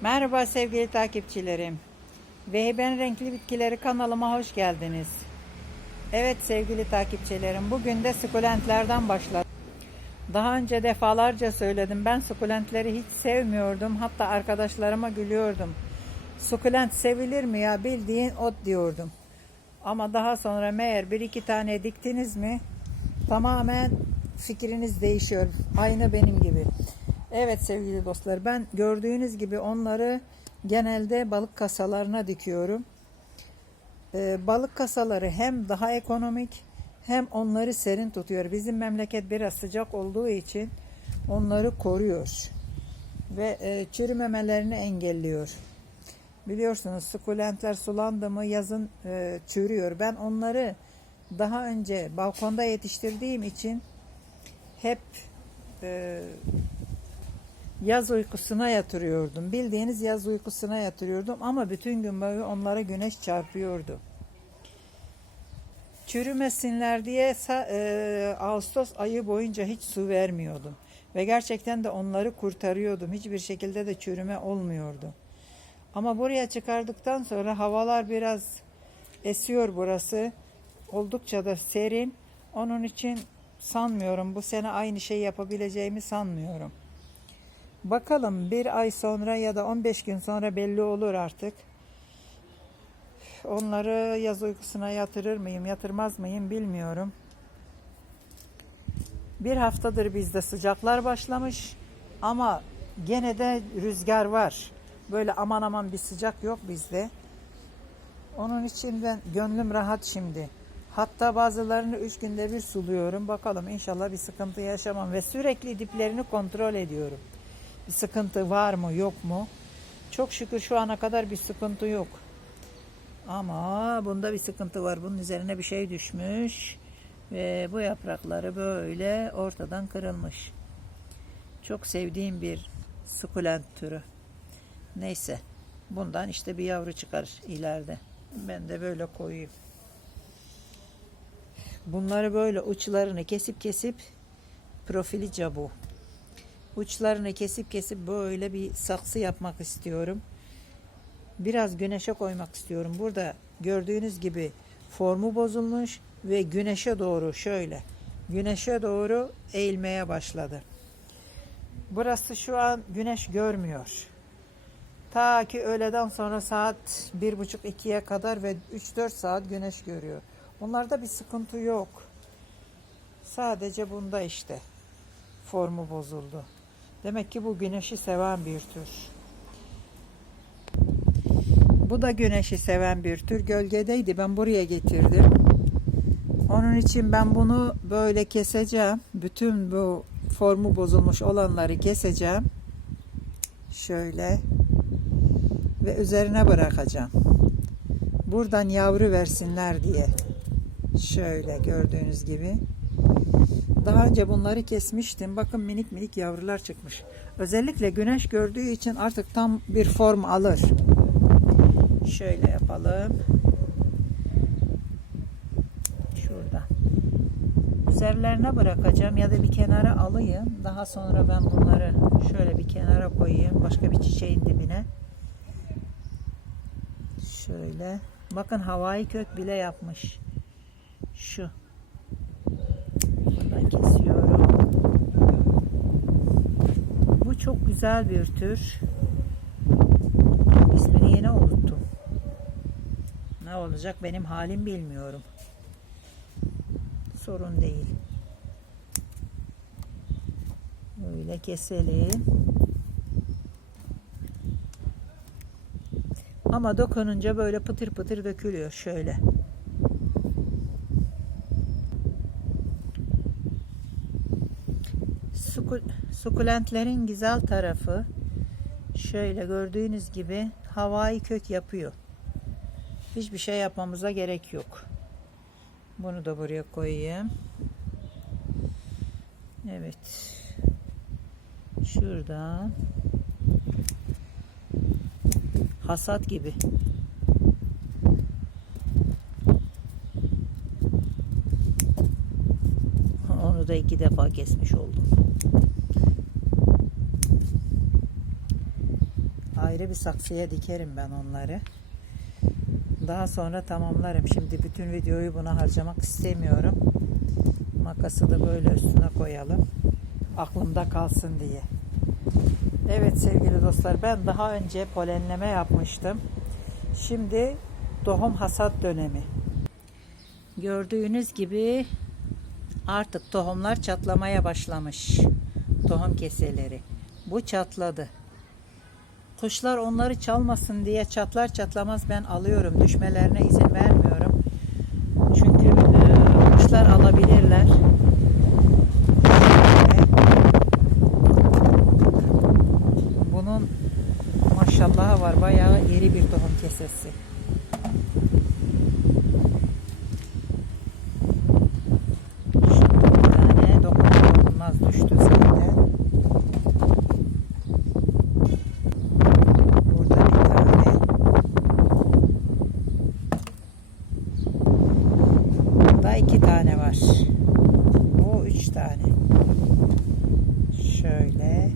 Merhaba sevgili takipçilerim. Vehben Renkli Bitkileri kanalıma hoş geldiniz. Evet sevgili takipçilerim, bugün de sukulentlerden başladım. Daha önce defalarca söyledim. Ben sukulentleri hiç sevmiyordum. Hatta arkadaşlarıma gülüyordum. Sukulent sevilir mi ya bildiğin ot diyordum. Ama daha sonra meğer bir iki tane diktiniz mi tamamen fikriniz değişiyor. Aynı benim gibi. Evet sevgili dostlar ben gördüğünüz gibi onları genelde balık kasalarına dikiyorum. Ee, balık kasaları hem daha ekonomik hem onları serin tutuyor. Bizim memleket biraz sıcak olduğu için onları koruyor ve e, çürümemelerini engelliyor. Biliyorsunuz sukulentler sulandı mı yazın e, çürüyor. Ben onları daha önce balkonda yetiştirdiğim için hep e, yaz uykusuna yatırıyordum. Bildiğiniz yaz uykusuna yatırıyordum ama bütün gün boyu onlara güneş çarpıyordu. Çürümesinler diye e, Ağustos ayı boyunca hiç su vermiyordum. Ve gerçekten de onları kurtarıyordum. Hiçbir şekilde de çürüme olmuyordu. Ama buraya çıkardıktan sonra havalar biraz esiyor burası. Oldukça da serin. Onun için sanmıyorum bu sene aynı şey yapabileceğimi sanmıyorum. Bakalım bir ay sonra ya da 15 gün sonra belli olur artık. Onları yaz uykusuna yatırır mıyım, yatırmaz mıyım bilmiyorum. Bir haftadır bizde sıcaklar başlamış ama gene de rüzgar var. Böyle aman aman bir sıcak yok bizde. Onun için ben gönlüm rahat şimdi. Hatta bazılarını üç günde bir suluyorum. Bakalım inşallah bir sıkıntı yaşamam ve sürekli diplerini kontrol ediyorum. Bir sıkıntı var mı yok mu? Çok şükür şu ana kadar bir sıkıntı yok. Ama bunda bir sıkıntı var. Bunun üzerine bir şey düşmüş ve bu yaprakları böyle ortadan kırılmış. Çok sevdiğim bir sukulent türü. Neyse. Bundan işte bir yavru çıkar ileride. Ben de böyle koyayım. Bunları böyle uçlarını kesip kesip profilica bu. Uçlarını kesip kesip böyle bir saksı yapmak istiyorum. Biraz güneşe koymak istiyorum. Burada gördüğünüz gibi formu bozulmuş ve güneşe doğru şöyle güneşe doğru eğilmeye başladı. Burası şu an güneş görmüyor. Ta ki öğleden sonra saat bir buçuk ikiye kadar ve 3-4 saat güneş görüyor. Bunlarda bir sıkıntı yok. Sadece bunda işte formu bozuldu. Demek ki bu güneşi seven bir tür. Bu da güneşi seven bir tür. Gölgedeydi. Ben buraya getirdim. Onun için ben bunu böyle keseceğim. Bütün bu formu bozulmuş olanları keseceğim. Şöyle ve üzerine bırakacağım. Buradan yavru versinler diye. Şöyle gördüğünüz gibi. Daha önce bunları kesmiştim. Bakın minik minik yavrular çıkmış. Özellikle güneş gördüğü için artık tam bir form alır. Şöyle yapalım. Şurada. Üzerlerine bırakacağım ya da bir kenara alayım. Daha sonra ben bunları şöyle bir kenara koyayım. Başka bir çiçeğin dibine. Şöyle. Bakın havai kök bile yapmış. Şu. Buradan kesiyorum. Bu çok güzel bir tür. İsmini yine unuttum. Ne olacak benim halim bilmiyorum. Sorun değil. Böyle keselim. Ama dokununca böyle pıtır pıtır dökülüyor şöyle. Suku- Sukulentlerin güzel tarafı şöyle gördüğünüz gibi havai kök yapıyor. Hiçbir şey yapmamıza gerek yok. Bunu da buraya koyayım. Evet. Şuradan hasat gibi. Onu da iki defa kesmiş oldum. ayrı bir saksıya dikerim ben onları. Daha sonra tamamlarım. Şimdi bütün videoyu buna harcamak istemiyorum. Makası da böyle üstüne koyalım. Aklımda kalsın diye. Evet sevgili dostlar ben daha önce polenleme yapmıştım. Şimdi tohum hasat dönemi. Gördüğünüz gibi artık tohumlar çatlamaya başlamış. Tohum keseleri. Bu çatladı. Kuşlar onları çalmasın diye çatlar çatlamaz ben alıyorum. Düşmelerine izin vermiyorum. Çünkü e, kuşlar alabilirler. Bunun maşallahı var. Bayağı iri bir tohum kesesi. Şimdi bir tane dokunur dokunmaz düştü zaten. Burada bir tane. Burada iki tane var. Bu üç tane. Şöyle.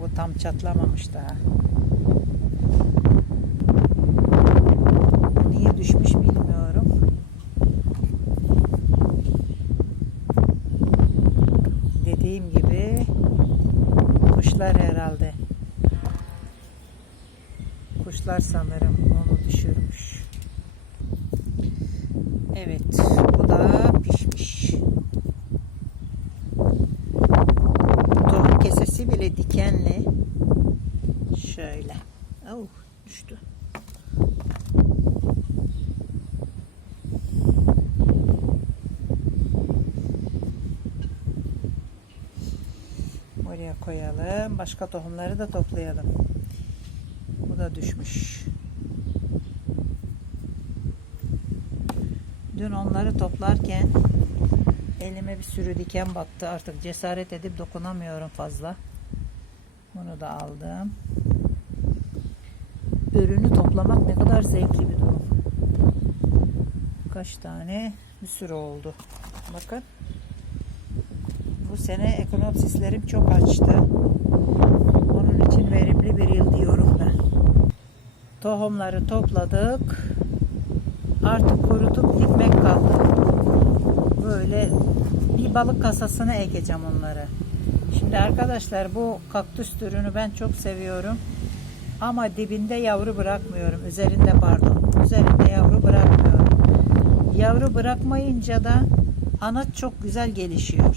Bu tam çatlamamış daha. Niye düşmüş bilmiyorum. Dediğim gibi kuşlar herhalde. Kuşlar sanırım onu düşürmüş. Evet, bu da pişmiş. Tohum kesesi bile dikenli. Şöyle. Oh, düştü. Buraya koyalım. Başka tohumları da toplayalım. Bu da düşmüş. Dün onları toplarken elime bir sürü diken battı. Artık cesaret edip dokunamıyorum fazla. Bunu da aldım. Ürünü toplamak ne kadar zevkli bir durum. Kaç tane bir sürü oldu. Bakın. Bu sene ekonopsislerim çok açtı. Onun için verimli bir yıl diyorum ben. Tohumları topladık. Artık kurutup balık kasasına ekeceğim onları. Şimdi arkadaşlar bu kaktüs türünü ben çok seviyorum. Ama dibinde yavru bırakmıyorum. Üzerinde pardon. Üzerinde yavru bırakmıyorum. Yavru bırakmayınca da anaç çok güzel gelişiyor.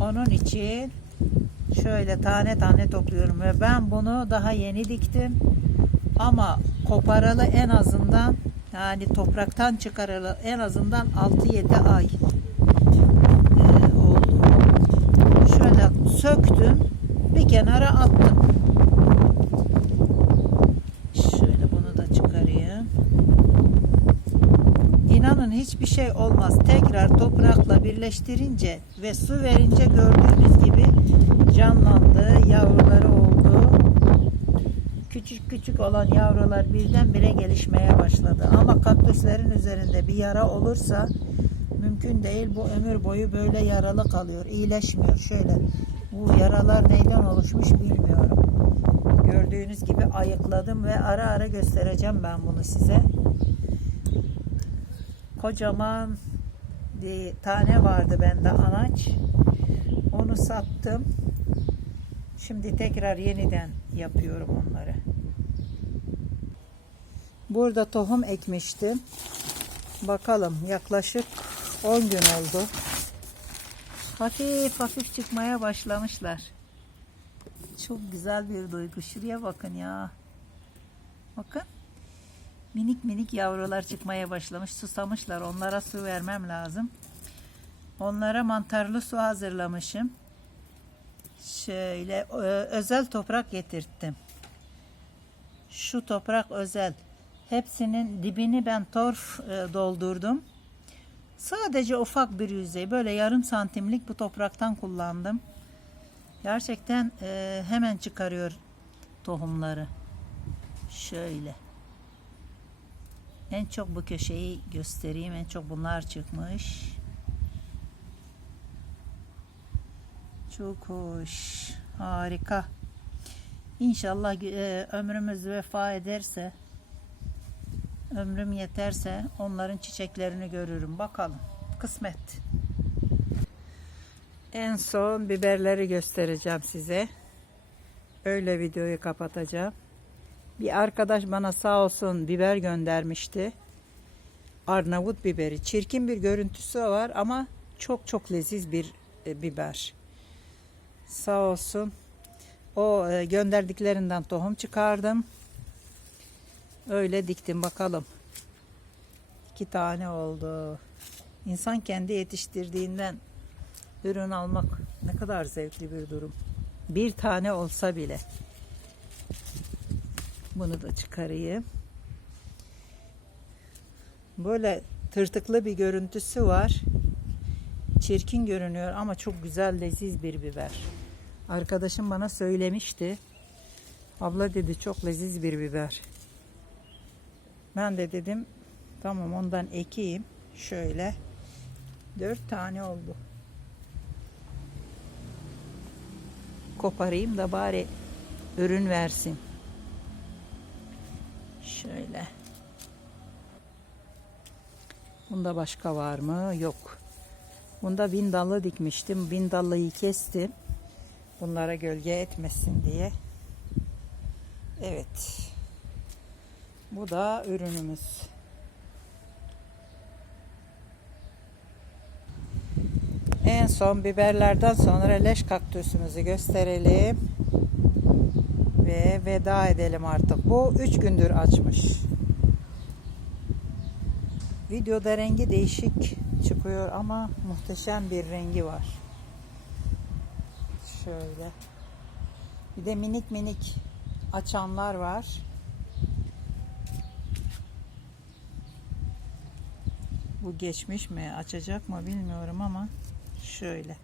Onun için şöyle tane tane topluyorum ve ben bunu daha yeni diktim. Ama koparalı en azından yani topraktan çıkarılı en azından 6-7 ay e, oldu. Şöyle söktüm bir kenara attım. Şöyle bunu da çıkarayım. İnanın hiçbir şey olmaz. Tekrar toprakla birleştirince ve su verince gördüğünüz gibi canlandı, yavruları oldu. Küçük küçük olan yavrular birdenbire gelişmeye başladı. Ama kaktüslerin üzerinde bir yara olursa mümkün değil. Bu ömür boyu böyle yaralı kalıyor. iyileşmiyor. Şöyle bu yaralar neyden oluşmuş bilmiyorum. Gördüğünüz gibi ayıkladım ve ara ara göstereceğim ben bunu size. Kocaman bir tane vardı bende anaç. Onu sattım. Şimdi tekrar yeniden yapıyorum onları. Burada tohum ekmiştim. Bakalım yaklaşık 10 gün oldu. Hafif hafif çıkmaya başlamışlar. Çok güzel bir duygu. Şuraya bakın ya. Bakın. Minik minik yavrular çıkmaya başlamış. Susamışlar. Onlara su vermem lazım. Onlara mantarlı su hazırlamışım. Şöyle ö- özel toprak getirttim. Şu toprak özel. Hepsinin dibini ben torf e, doldurdum. Sadece ufak bir yüzey böyle yarım santimlik bu topraktan kullandım. Gerçekten e, hemen çıkarıyor tohumları. Şöyle. En çok bu köşeyi göstereyim. En çok bunlar çıkmış. Çok hoş. Harika. İnşallah e, ömrümüz vefa ederse, ömrüm yeterse onların çiçeklerini görürüm. Bakalım. Kısmet. En son biberleri göstereceğim size. Öyle videoyu kapatacağım. Bir arkadaş bana sağ olsun biber göndermişti. Arnavut biberi. Çirkin bir görüntüsü var ama çok çok leziz bir e, biber. Sağ olsun. O e, gönderdiklerinden tohum çıkardım. Öyle diktim bakalım. İki tane oldu. İnsan kendi yetiştirdiğinden ürün almak ne kadar zevkli bir durum. Bir tane olsa bile. Bunu da çıkarayım. Böyle tırtıklı bir görüntüsü var. Çirkin görünüyor ama çok güzel leziz bir biber. Arkadaşım bana söylemişti. Abla dedi çok leziz bir biber. Ben de dedim tamam ondan ekeyim. Şöyle dört tane oldu. Koparayım da bari ürün versin. Şöyle. Bunda başka var mı? Yok. Bunda bin dallı dikmiştim. Bin dallıyı kestim. Bunlara gölge etmesin diye. Evet. Bu da ürünümüz. En son biberlerden sonra leş kaktüsümüzü gösterelim. Ve veda edelim artık. Bu 3 gündür açmış. Videoda rengi değişik çıkıyor ama muhteşem bir rengi var. Şöyle. Bir de minik minik açanlar var. Bu geçmiş mi, açacak mı bilmiyorum ama şöyle.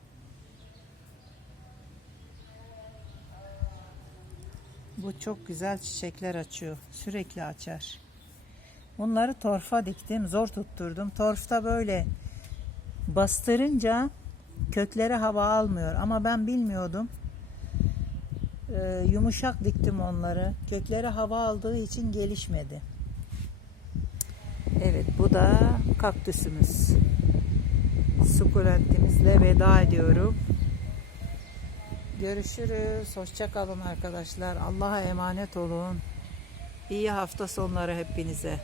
Bu çok güzel çiçekler açıyor. Sürekli açar. Bunları torfa diktim. Zor tutturdum. Torfta böyle bastırınca kökleri hava almıyor. Ama ben bilmiyordum. Ee, yumuşak diktim onları. Kökleri hava aldığı için gelişmedi. Evet bu da kaktüsümüz. Sukulentimizle veda ediyorum. Görüşürüz. Hoşça kalın arkadaşlar. Allah'a emanet olun. İyi hafta sonları hepinize.